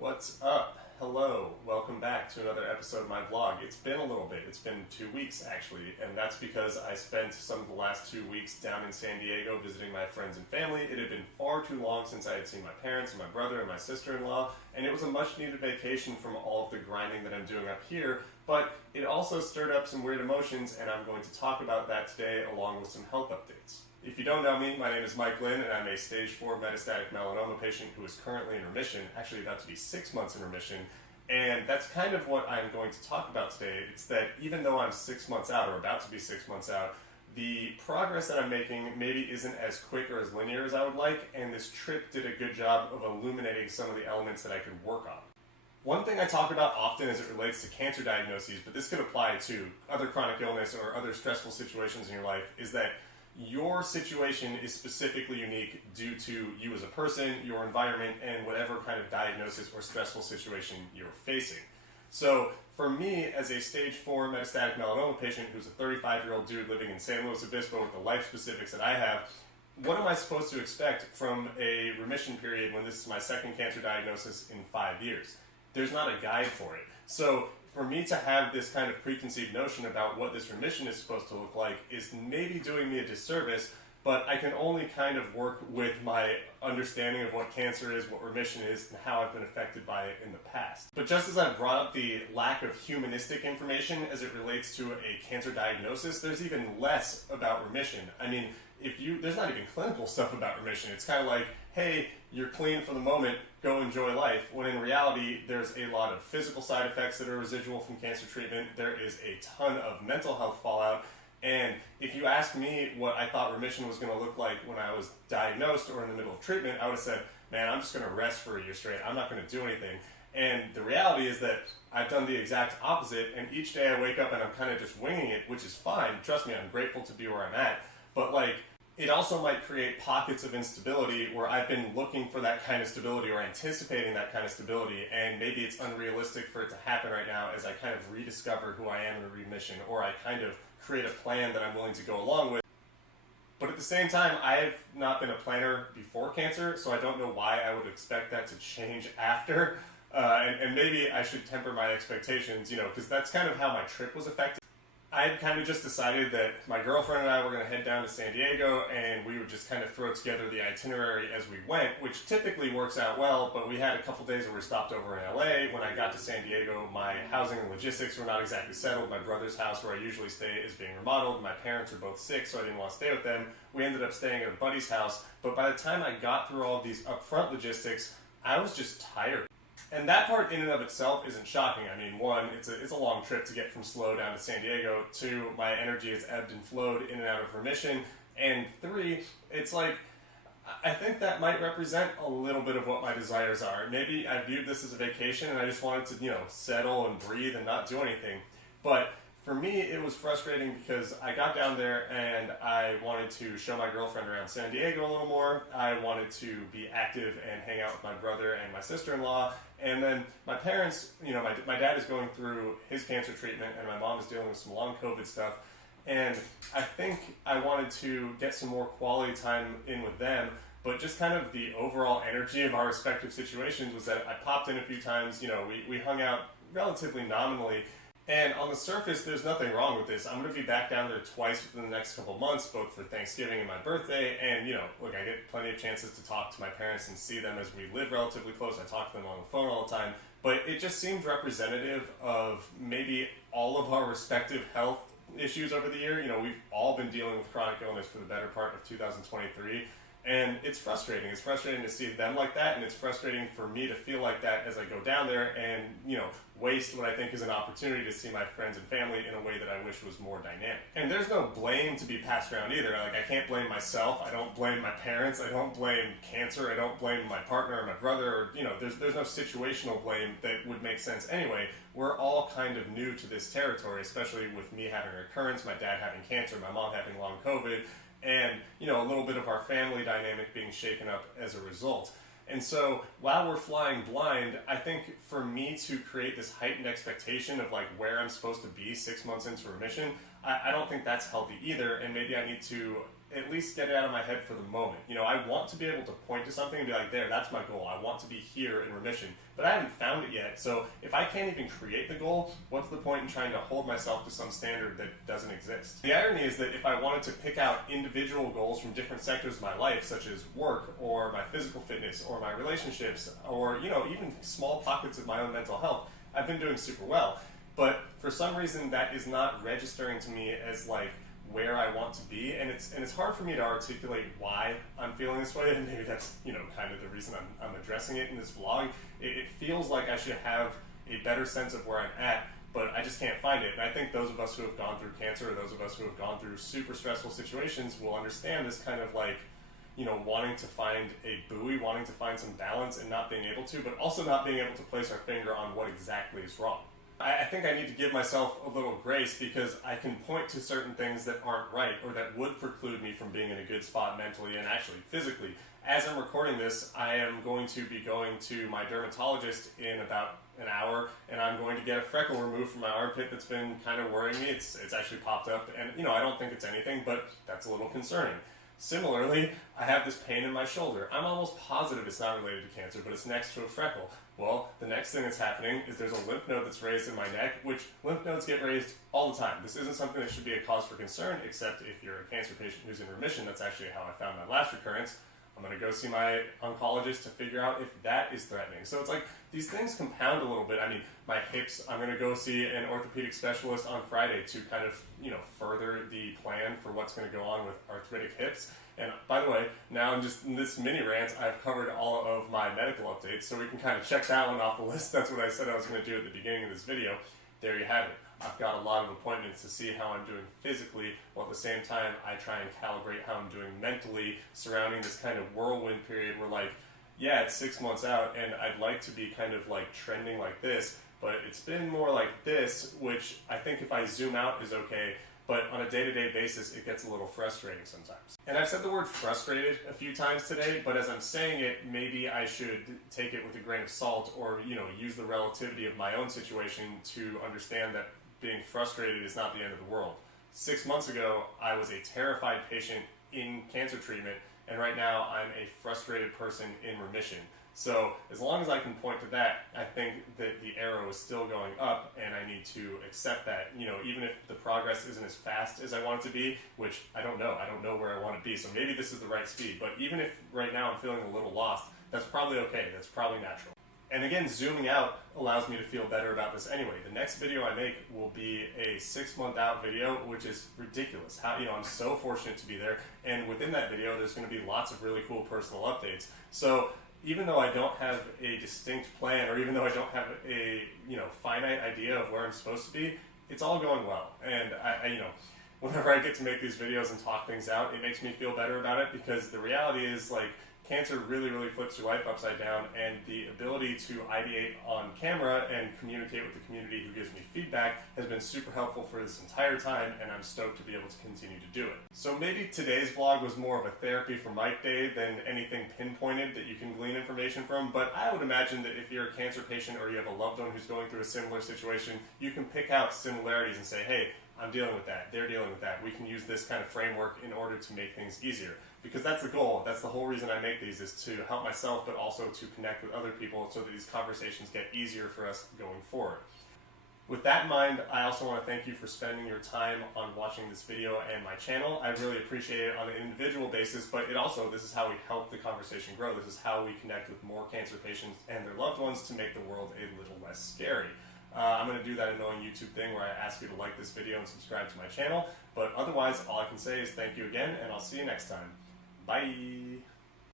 What's up? Hello, welcome back to another episode of my vlog. It's been a little bit, it's been 2 weeks actually, and that's because I spent some of the last 2 weeks down in San Diego visiting my friends and family. It had been far too long since I had seen my parents and my brother and my sister-in-law, and it was a much needed vacation from all of the grinding that I'm doing up here, but it also stirred up some weird emotions, and I'm going to talk about that today along with some health updates. If you don't know me, my name is Mike Lynn, and I'm a stage 4 metastatic melanoma patient who is currently in remission, actually about to be 6 months in remission, and that's kind of what I'm going to talk about today. It's that even though I'm 6 months out, or about to be 6 months out, the progress that I'm making maybe isn't as quick or as linear as I would like, and this trip did a good job of illuminating some of the elements that I could work on. One thing I talk about often as it relates to cancer diagnoses, but this could apply to other chronic illness or other stressful situations in your life, is that your situation is specifically unique due to you as a person, your environment, and whatever kind of diagnosis or stressful situation you're facing. So for me, as a stage 4 metastatic melanoma patient who's a 35-year-old dude living in San Luis Obispo with the life specifics that I have, what am I supposed to expect from a remission period when this is my second cancer diagnosis in 5 years? There's not a guide for it. So for me to have this kind of preconceived notion about what this remission is supposed to look like is maybe doing me a disservice, but I can only kind of work with my understanding of what cancer is, what remission is, and how I've been affected by it in the past. But just as I brought up the lack of humanistic information as it relates to a cancer diagnosis, there's even less about remission. I mean, there's not even clinical stuff about remission. It's kind of like, hey, you're clean for the moment, go enjoy life, when in reality there's a lot of physical side effects that are residual from cancer treatment. There is a ton of mental health fallout, and if you asked me what I thought remission was going to look like when I was diagnosed or in the middle of treatment, I would have said, man, I'm just going to rest for a year straight, I'm not going to do anything. And the reality is that I've done the exact opposite, and each day I wake up and I'm kind of just winging it, which is fine. Trust me, I'm grateful to be where I'm at, but it also might create pockets of instability where I've been looking for that kind of stability or anticipating that kind of stability, and maybe it's unrealistic for it to happen right now as I kind of rediscover who I am in remission, or I kind of create a plan that I'm willing to go along with. But at the same time, I've not been a planner before cancer, so I don't know why I would expect that to change after. And maybe I should temper my expectations, because that's kind of how my trip was affected. I had kind of just decided that my girlfriend and I were going to head down to San Diego, and we would just kind of throw together the itinerary as we went, which typically works out well, but we had a couple days where we stopped over in LA. When I got to San Diego, my housing and logistics were not exactly settled. My brother's house, where I usually stay, is being remodeled. My parents are both sick, so I didn't want to stay with them. We ended up staying at a buddy's house, but by the time I got through all of these upfront logistics, I was just tired. And that part in and of itself isn't shocking. I mean, one, it's a long trip to get from SLO down to San Diego. Two, my energy has ebbed and flowed in and out of remission. And three, it's like, I think that might represent a little bit of what my desires are. Maybe I viewed this as a vacation and I just wanted to, settle and breathe and not do anything. But for me, it was frustrating because I got down there and I wanted to show my girlfriend around San Diego a little more. I wanted to be active and hang out with my brother and my sister-in-law. And then my parents, my dad is going through his cancer treatment and my mom is dealing with some long COVID stuff. And I think I wanted to get some more quality time in with them, but just kind of the overall energy of our respective situations was that I popped in a few times, we hung out relatively nominally. And on the surface, there's nothing wrong with this. I'm going to be back down there twice within the next couple months, both for Thanksgiving and my birthday. And, I get plenty of chances to talk to my parents and see them as we live relatively close. I talk to them on the phone all the time. But it just seemed representative of maybe all of our respective health issues over the year. We've all been dealing with chronic illness for the better part of 2023. And it's frustrating. It's frustrating to see them like that, and it's frustrating for me to feel like that as I go down there and, waste what I think is an opportunity to see my friends and family in a way that I wish was more dynamic. And there's no blame to be passed around either. I can't blame myself. I don't blame my parents. I don't blame cancer. I don't blame my partner or my brother. Or, there's no situational blame that would make sense anyway. We're all kind of new to this territory, especially with me having recurrence, my dad having cancer, my mom having long COVID, and, a little bit of our family dynamic being shaken up as a result. And so while we're flying blind, I think for me to create this heightened expectation of where I'm supposed to be 6 months into remission, I don't think that's healthy either. And maybe I need to at least get it out of my head for the moment. You know, I want to be able to point to something and be like, there, that's my goal. I want to be here in remission, but I haven't found it yet. So if I can't even create the goal, what's the point in trying to hold myself to some standard that doesn't exist? The irony is that if I wanted to pick out individual goals from different sectors of my life, such as work or my physical fitness or my relationships or, you know, even small pockets of my own mental health, I've been doing super well. But for some reason that is not registering to me as like where I want to be, and it's hard for me to articulate why I'm feeling this way, and maybe that's, you know, kind of the reason I'm addressing it in this vlog. It feels like I should have a better sense of where I'm at, but I just can't find it. And I think those of us who have gone through cancer, or those of us who have gone through super stressful situations, will understand this kind of like, you know, wanting to find a buoy, wanting to find some balance and not being able to, but also not being able to place our finger on what exactly is wrong. I think I need to give myself a little grace because I can point to certain things that aren't right or that would preclude me from being in a good spot mentally and actually physically. As I'm recording this, I am going to be going to my dermatologist in about an hour, and I'm going to get a freckle removed from my armpit that's been kind of worrying me. It's actually popped up, and you know, I don't think it's anything, but that's a little concerning. Similarly, I have this pain in my shoulder. I'm almost positive it's not related to cancer, but it's next to a freckle. Well, the next thing that's happening is there's a lymph node that's raised in my neck, which lymph nodes get raised all the time. This isn't something that should be a cause for concern, except if you're a cancer patient who's in remission. That's actually how I found my last recurrence. I'm going to go see my oncologist to figure out if that is threatening. So it's like these things compound a little bit. I mean, my hips, I'm going to go see an orthopedic specialist on Friday to kind of, you know, further the plan for what's going to go on with arthritic hips. And by the way, now in this mini rant, I've covered all of my medical updates, so we can kind of check that one off the list. That's what I said I was going to do at the beginning of this video. There you have it. I've got a lot of appointments to see how I'm doing physically, while at the same time I try and calibrate how I'm doing mentally surrounding this kind of whirlwind period where, like, yeah, it's 6 months out and I'd like to be kind of like trending like this, but it's been more like this, which I think if I zoom out is okay, but on a day-to-day basis it gets a little frustrating sometimes. And I've said the word frustrated a few times today, but as I'm saying it, maybe I should take it with a grain of salt, or, you know, use the relativity of my own situation to understand that being frustrated is not the end of the world. 6 months ago, I was a terrified patient in cancer treatment, and right now I'm a frustrated person in remission. So as long as I can point to that, I think that the arrow is still going up, and I need to accept that, you know, even if the progress isn't as fast as I want it to be, which I don't know where I want to be, so maybe this is the right speed, but even if right now I'm feeling a little lost, that's probably okay, that's probably natural. And again, zooming out allows me to feel better about this anyway. The next video I make will be a 6 month out video, which is ridiculous. How, you know, I'm so fortunate to be there, and within that video there's going to be lots of really cool personal updates. So even though I don't have a distinct plan, or even though I don't have a, you know, finite idea of where I'm supposed to be, it's all going well. And I you know, whenever I get to make these videos and talk things out, it makes me feel better about it, because the reality is, like, cancer really, really flips your life upside down, and the ability to ideate on camera and communicate with the community who gives me feedback has been super helpful for this entire time, and I'm stoked to be able to continue to do it. So maybe today's vlog was more of a therapy for Mike Day than anything pinpointed that you can glean information from, but I would imagine that if you're a cancer patient or you have a loved one who's going through a similar situation, you can pick out similarities and say, hey, I'm dealing with that, they're dealing with that. We can use this kind of framework in order to make things easier. Because that's the goal. That's the whole reason I make these, is to help myself, but also to connect with other people so that these conversations get easier for us going forward. With that in mind, I also want to thank you for spending your time on watching this video and my channel. I really appreciate it on an individual basis, but this is how we help the conversation grow. This is how we connect with more cancer patients and their loved ones to make the world a little less scary. I'm going to do that annoying YouTube thing where I ask you to like this video and subscribe to my channel, but otherwise all I can say is thank you again, and I'll see you next time. Bye!